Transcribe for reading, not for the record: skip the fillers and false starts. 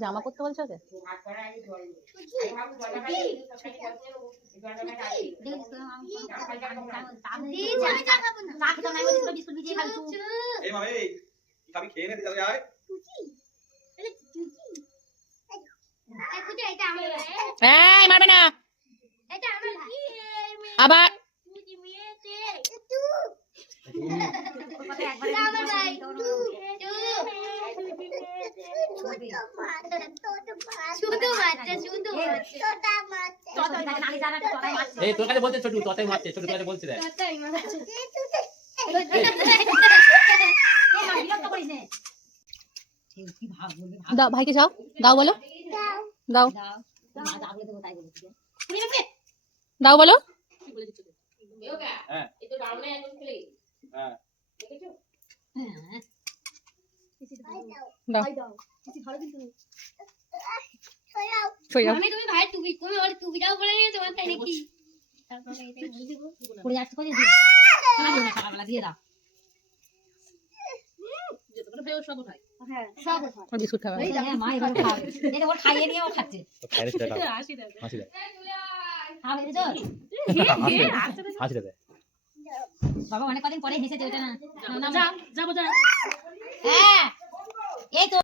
জামা পরতে বলছো ওকে? মারবে না আবার। তোর কাছে বলছে ছোটু, তোতাই মারছে, ছোটু কাছে বলছে দাও ভাইকে যাও, দাও বলো, দাও দাও বলো। বিস্কুট খাওয়া খাইয়ে নিয়ে ও খাচ্ছে। বাবা অনেক কদিন পরে হেসেছে ওটা না। যাবো যা। হ্যাঁ এই তো